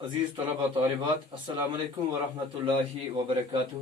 عزیز طلبہ طالبات، السلام علیکم ورحمۃ اللہ وبرکاتہ۔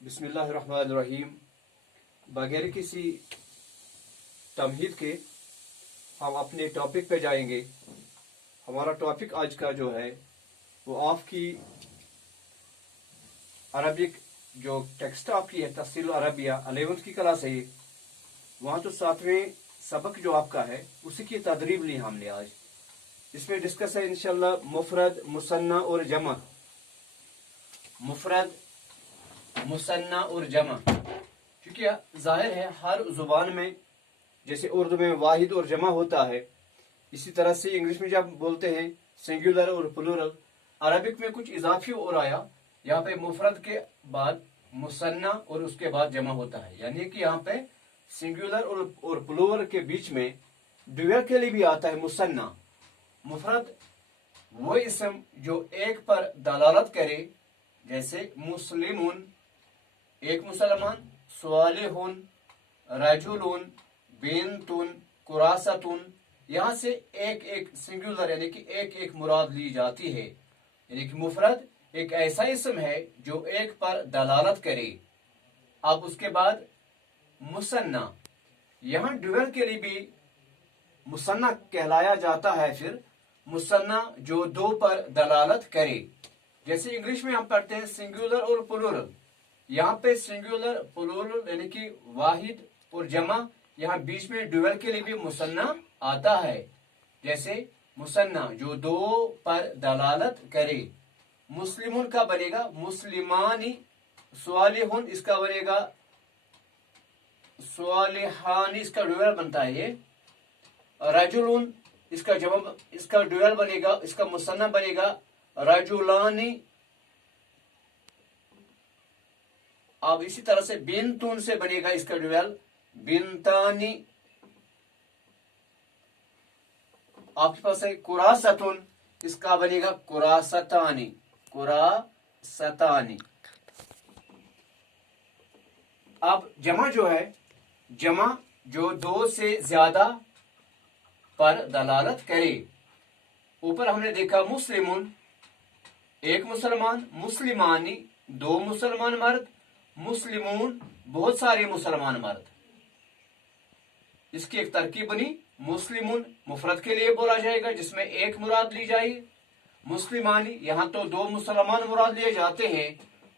بسم اللہ الرحمن الرحیم۔ بغیر کسی تمہید کے ہم اپنے ٹاپک پہ جائیں گے۔ ہمارا ٹاپک آج کا جو ہے وہ آپ کی عربک جو ٹیکسٹ آپ کی ہے تفسیر العربیہ 11th کی کلاس ہے، وہاں تو 7ویں سبق جو آپ کا ہے اسی کی تدریب لی ہم نے آج۔ اس میں ڈسکس ہے انشاءاللہ مفرد، مثنی اور جمع۔ مفرد، مثنی اور جمع، کیونکہ ظاہر ہے ہر زبان میں جیسے اردو میں واحد اور جمع ہوتا ہے، اسی طرح سے انگلش میں جب بولتے ہیں سنگولر اور پلورل، عربک میں کچھ اضافی اور آیا، یہاں پہ مفرد کے بعد مثنی اور اس کے بعد جمع ہوتا ہے، یعنی کہ یہاں پہ سنگولر اور پلورل کے بیچ میں ڈویل کے لیے بھی آتا ہے مثنی۔ مفرد وہ اسم جو ایک پر دلالت کرے، جیسے مسلمون ایک مسلمان، صالحون، رجلون، بنتون، قراستون، یہاں سے ایک ایک سنگولر یعنی کہ ایک ایک مراد لی جاتی ہے، یعنی کہ مفرد ایک ایسا اسم ہے جو ایک پر دلالت کرے۔ اب اس کے بعد مثنی، یہاں ڈویل کے لیے بھی مثنی کہلایا جاتا ہے، پھر مثنی جو دو پر دلالت کرے، جیسے انگلش میں ہم پڑھتے ہیں سنگولر اور پلورل، یہاں پہ سنگولر پلورل یعنی کہ واحد اور جمع، یہاں بیچ میں ڈویل کے لیے بھی مثنی آتا ہے، جیسے مثنی جو دو پر دلالت کرے۔ مسلمون کا بنے گا مسلمانی، صالحون اس کا بنے گا صالحانی، اس کا ڈویل بنتا ہے یہ۔ رجلون اس کا ڈویل بنے گا، اس کا مثنی بنے گا رجلانی۔ اب اسی طرح سے بنتون سے بنے گا اس کا ڈویل بنتانی۔ آپ کے پاس ہے قراستون، اس کا بنے گا قراستانی، قراستانی۔ اب جمع جو ہے، جمع جو دو سے زیادہ پر دلالت کرے، اوپر ہم نے دیکھا مسلمون ایک مسلمان، مسلمانی دو مسلمان مرد، مسلمون بہت سارے مسلمان مرد، اس کی ایک ترکیب بنی۔ مسلمون مفرد کے لیے بولا جائے گا جس میں ایک مراد لی جائے، مسلمانی یہاں تو دو مسلمان مراد لیے جاتے ہیں،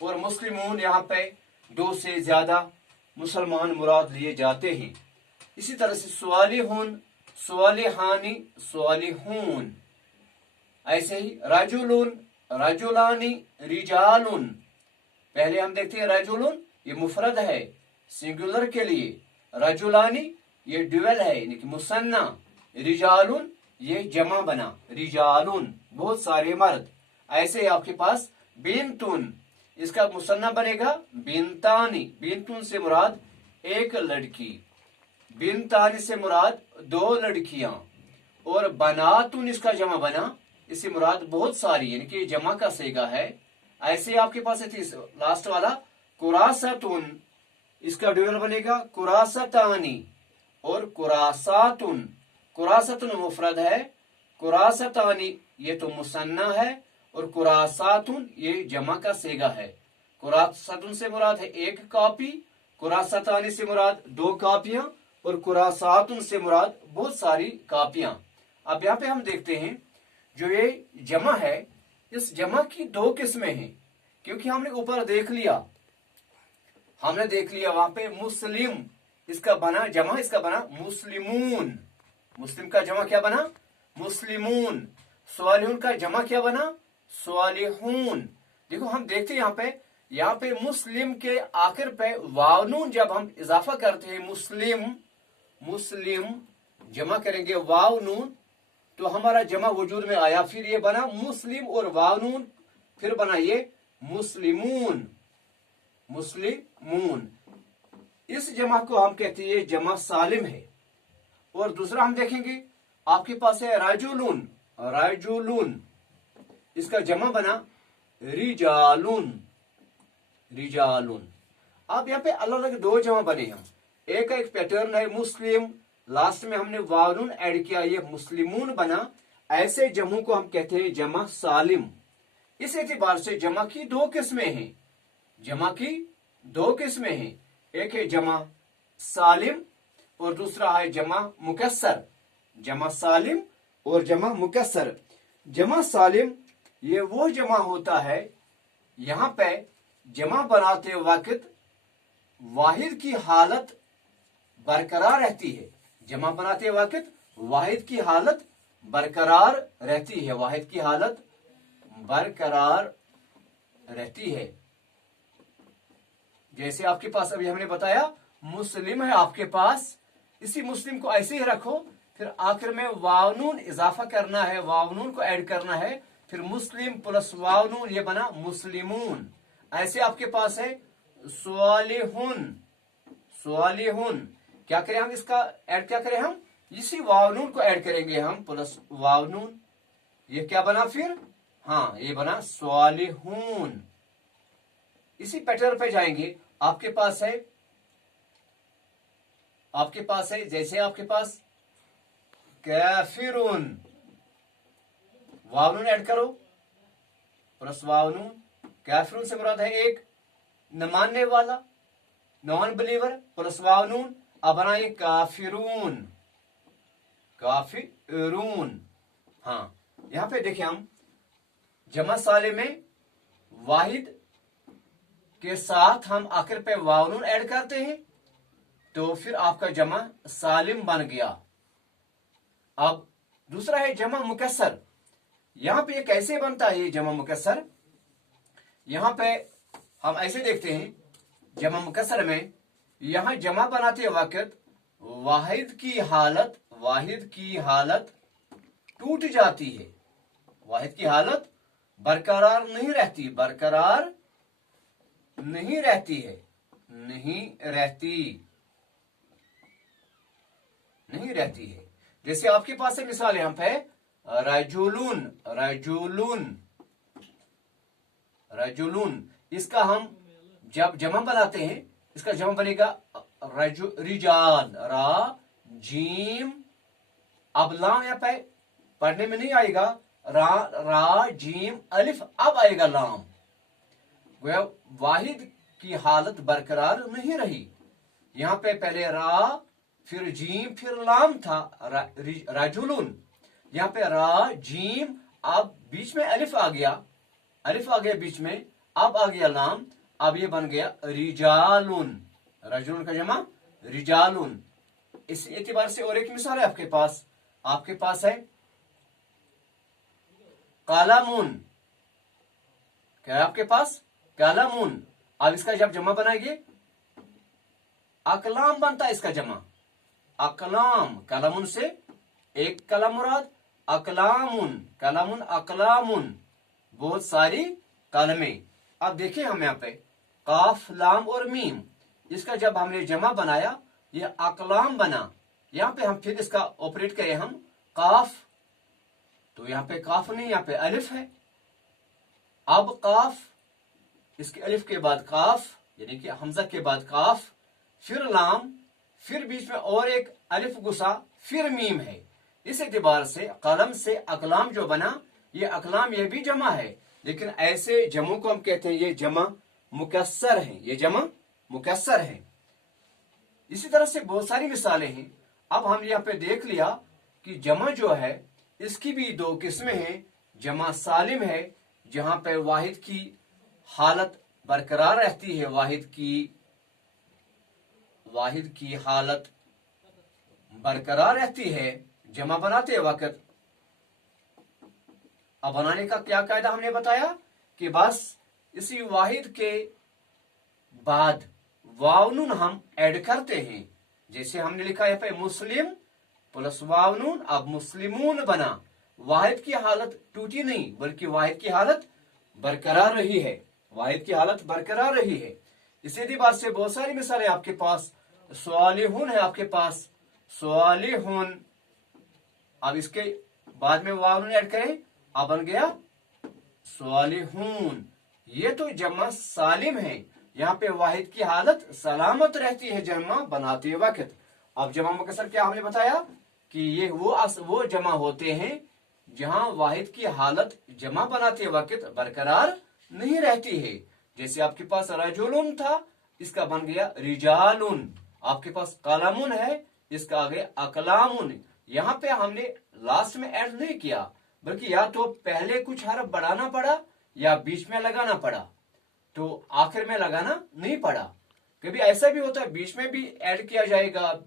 اور مسلمون یہاں پہ دو سے زیادہ مسلمان مراد لیے جاتے ہیں۔ اسی طرح سے صالحون، صالحانی، صالحون، ایسے ہی رجلون، رجلانی، رجالون۔ پہلے ہم دیکھتے ہیں رجلون یہ مفرد ہے سنگولر کے لیے، رجلانی یہ ڈویل ہے یعنی کہ مثنی، رجالون یہ جمع بنا رجالون بہت سارے مرد۔ ایسے ہی آپ کے پاس بنتون، اس کا مثنی بنے گا بنتانی، بنتون سے مراد ایک لڑکی، بنتانی سے مراد دو لڑکیاں، اور بناتون اس کا جمع بنا، اس سے مراد بہت ساری یعنی کہ جمع کا صیغہ ہے۔ ایسے آپ کے پاس لاسٹ والا قراستون، اس کا ڈویل بنے گا قراستانی اور قراساتون۔ قراستون مفرد ہے، قراستانی یہ تو مثنی ہے، اور قراساتون یہ جمع کا صیغہ ہے۔ قراستون سے مراد ہے ایک کاپی، قراستانی سے مراد دو کاپیاں، اور قراساتون سے مراد بہت ساری کاپیاں۔ اب یہاں پہ ہم دیکھتے ہیں جو یہ جمع ہے، اس جمع کی دو قسمیں ہیں، کیونکہ ہم نے اوپر دیکھ لیا وہاں پہ مسلم اس کا بنا جمع، اس کا بنا مسلمون، مسلم کا جمع کیا بنا مسلمون، صالحون کا جمع کیا بنا صالحون۔ دیکھو ہم دیکھتے ہیں یہاں پہ مسلم کے آخر پہ واو نون جب ہم اضافہ کرتے ہیں، مسلم جمع کریں گے واو نون تو ہمارا جمع وجود میں آیا، پھر یہ بنا مسلم اور واو نون پھر بنا یہ مسلمون، مسلمون۔ اس جمع کو ہم کہتے ہیں جمع سالم ہے۔ اور دوسرا ہم دیکھیں گے آپ کے پاس ہے رجلون، رجلون اس کا جمع بنا رجالون، رجالون۔ اب یہاں پہ الگ الگ دو جمع بنے ہیں، ایک پیٹرن ہے مسلم، لاسٹ میں ہم نے واو نون ایڈ کیا، یہ مسلمون بنا۔ ऐसे जमों को हम कहते हैं जमा सालिम। इस एतबार से जमा की दो किस्में हैं, जमा की दो किस्में हैं, एक है जमा सालिम और दूसरा है जमा मुकस्सर। जमा सालिम और जमा मुकस्सर। जमा सालिम ये वो जमा होता है, यहां पे जमा बनाते वक्त वाहिद की हालत बरकरार रहती है। जमा बनाते वक्त वाहिद की हालत बरकरार रहती है, वाहिद की हालत बरकरार रहती है। जैसे आपके पास अभी हमने बताया मुस्लिम है आपके पास, इसी मुस्लिम को ऐसे ही रखो, फिर आखिर में वावनून इजाफा करना है, वावनून को ऐड करना है, फिर मुस्लिम प्लस वावनून ये बना मुस्लिमून। ऐसे आपके पास है स्वालिहुन, स्वालिहुन। क्या करें हम इसका ऐड, क्या करें हम इसी वावनून को ऐड करेंगे हम प्लस वावनून, ये क्या बना फिर, हाँ ये बना स्वालिहून। इसी पैटर्न पे जाएंगे। आपके पास है, आपके पास है जैसे आपके पास काफिरुन, वावनून ऐड करो प्लस वावनून। काफिरुन से मुराद है एक न मानने वाला, नॉन बिलीवर, प्लस वावनून। अब बनाइए काफिरून, काफिरून। हाँ यहां पे देखिए हम जमा साले में वाहिद के साथ हम आखिर पे वावनून ऐड करते हैं, तो फिर आपका जमा सालिम बन गया। अब दूसरा है जमा मुकस्सर। यहां पे कैसे बनता है ये जमा मुकस्सर, यहां पे हम ऐसे देखते हैं जमा मुकस्सर में यहां जमा बनाते वक्त वाहिद की हालत, वाहिद की हालत टूट जाती है, वाहिद की हालत बरकरार नहीं रहती, बरकरार नहीं रहती है, नहीं रहती, नहीं रहती है। जैसे आपके पास है मिसाल यहां पे रजुलून, रजुलून, रजुलून। इसका हम जब जमा बनाते हैं, इसका जमा बनेगा रिजाल, रा जीम। अब लाम यहाँ पे पढ़ने में नहीं आएगा, रा जीम अलिफ, अब आएगा लाम। वाहिद की हालत बरकरार नहीं रही। यहां पे पहले रा फिर जीम फिर लाम था, रजुलून। यहां पे रा जीम, अब बीच में अलिफ आ गया, अलिफ आ गया बीच में, अब आ गया लाम, अब ये बन गया रिजालुन, रजुलुन का जमा रिजालुन। इस एतबार से और एक मिसाल है आपके पास, आपके पास है कालामुन। क्या है आपके पास, कालामुन। अब इसका जब जमा बनाएंगे अकलाम बनता है इसका जमा, अकलाम। कलामुन से एक कलम मुराद, अकलामुन, कलामुन अकलामुन, बहुत सारी कलमें। अब देखिए हम यहाँ पे काफ लाम और मीम, इसका जब हमने जमा बनाया ये अकलाम बना। यहाँ पे हम फिर इसका ऑपरेट करें हम काफ, तो यहाँ पे काफ नहीं, यहाँ पे अलिफ है। अब काफ, इसके अलिफ के बाद काफ, यानी कि हमजा के बाद काफ, फिर लाम, फिर बीच में और एक अलिफ गुसा, फिर मीम है। इस एतबार से कलम से अकलाम जो बना, ये अकलाम ये भी जमा है, लेकिन ऐसे जमों को हम कहते हैं ये जमा मुकस्सर है, ये जमा मुकस्सर है। इसी तरह से बहुत सारी मिसालें हैं। अब हम यहाँ पे देख लिया कि जमा जो है इसकी भी दो किस्में हैं। जमा सालिम है जहां पे वाहिद की हालत बरकरार रहती है, वाहिद की हालत बरकरार रहती है जमा बनाते वक्त। अब बनाने का क्या कायदा हमने बताया कि बस इसी वाहिद के बाद वावनून हम ऐड करते हैं। जैसे हमने लिखा है पे मुस्लिम प्लस वावनून, अब मुस्लिमून बना। वाहिद की हालत टूटी नहीं, बल्कि वाहिद की हालत बरकरार रही है, वाहिद की हालत बरकरार रही है। इसी एतबार से बहुत सारी मिसालें आपके पास, स्वालिहुन है आपके पास, स्वालिहुन। अब इसके बाद में वावनून ऐड करें, अब बन गया स्वालिहून। ये तो जमा सालिम है, यहाँ पे वाहिद की हालत सलामत रहती है जमा बनाते वक्त। अब जमा मुकस्सर क्या हमने बताया कि ये वो जमा होते हैं जहां वाहिद की हालत जमा बनाते वक्त बरकरार नहीं रहती है। जैसे आपके पास रजुलुन था, इसका बन गया रिजालुन। आपके पास कलमुन है, इसका आ गया अकलामुन। यहाँ पे हमने लास्ट में ऐड नहीं किया, बल्कि या तो पहले कुछ हरफ बढ़ाना पड़ा या बीच में लगाना पड़ा, तो आखिर में लगाना नहीं पड़ा। कभी ऐसा भी होता है बीच में भी ऐड किया जाएगा,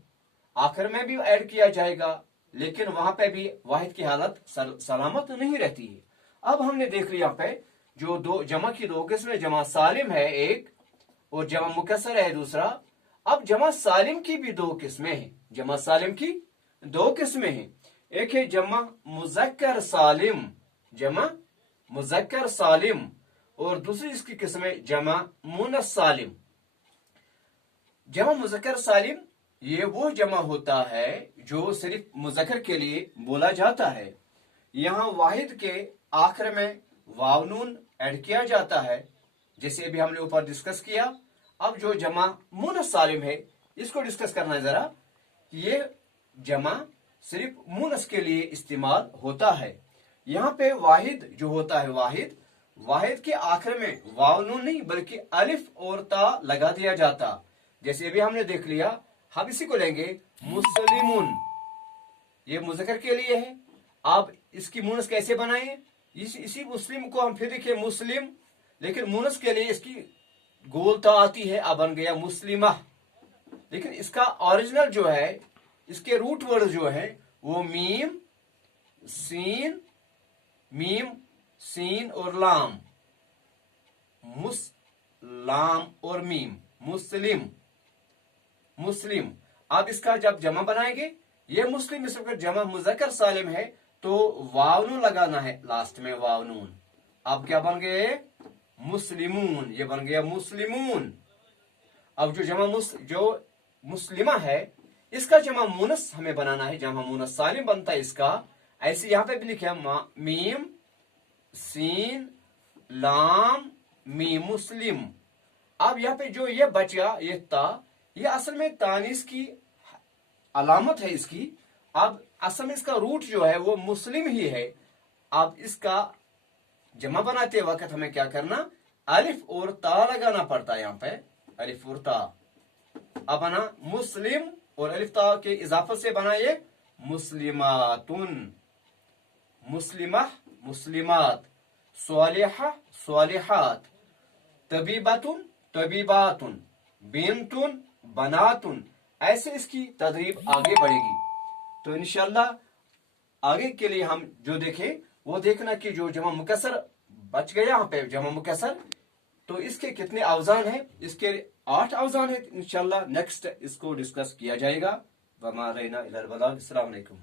आखिर में भी ऐड किया जाएगा, लेकिन वहां पे भी वाहिद की हालत सलामत नहीं रहती है। अब हमने देख लिया यहाँ पे जो दो जमा की दो किस्में, जमा सालिम है एक और जमा मुकस्सर है दूसरा। अब जमा सालिम की भी दो किस्में हैं, जमा सालिम की दो किस्में हैं। एक है जमा मुज़क्कर सालिम, जमा मुज़क्कर सालिम, और दूसरी इसकी किस्म है जमा मुनस सालिम। जमा मुज़क्कर सालिम ये वो जमा होता है जो सिर्फ मुज़क्कर के लिए बोला जाता है। यहाँ वाहिद के आखिर में वाव नून ऐड किया जाता है, जैसे अभी हमने ऊपर डिस्कस किया। अब जो जमा मुनस सालिम है, इसको डिस्कस करना है जरा। ये जमा सिर्फ मुनस के लिए इस्तेमाल होता है। यहाँ पे वाहिद जो होता है, वाहिद के आखिर में वाव नून नहीं बल्कि अलिफ और ता लगा दिया जाता। जैसे अभी हमने देख लिया, हम इसी को लेंगे मुस्लिमुन, ये मुज़क्कर के लिए है। आप इसकी मुनस कैसे बनाएं? इसी मुस्लिम को हम फिर लिखे मुस्लिम, लेकिन मुनस के लिए इसकी गोलता आती है, अब बन गया मुस्लिमा। लेकिन इसका ओरिजिनल जो है, इसके रूट वर्ड जो है वो मीम सीन और लाम, लाम और मीम, मुस्लिम। अब इसका जब जमा बनाएंगे, ये मुस्लिम इसम का जमा मुज़क्कर सालिम है, तो वाव नून लगाना है लास्ट में, वाव नून। अब क्या बन गए? मुस्लिमून, ये बन गया मुस्लिमून। अब जो जमा जो मुस्लिमा है, इसका जमा मुनस हमें बनाना है, जमा मुनस सालिम बनता है इसका। ऐसे यहां पे भी लिखे मीम सीन लाम मीम मुस्लिम। अब यहाँ पे जो ये बच गया ये ता, ये असल में तानीस की अलामत है इसकी। अब असल में इसका रूट जो है वो मुस्लिम ही है। अब इसका जमा बनाते वक्त हमें क्या करना, अलिफ और ता लगाना पड़ता है। यहाँ पे अलिफ और ता। अब बना मुस्लिम और अलिफ ता के इजाफत से बना ये मुस्लिमातुन, मुस्लिमा मुस्लिमात, स्वालिहा स्वालिहात, तबीबातुन तबीबातुन, बिनतुन बनातुन। ऐसे इसकी तदरीब आगे बढ़ेगी। तो इंशाल्लाह आगे के लिए हम जो देखें वो देखना कि जो जमा मुकस्सर बच गया यहाँ पे, जमा मुकस्सर, तो इसके कितने अवजान है? इसके 8 अवजान है। इंशाल्लाह नेक्स्ट इसको डिस्कस किया जाएगा। वमा अलैना इल्लल बलाग। अस्सलाम वालेकुम।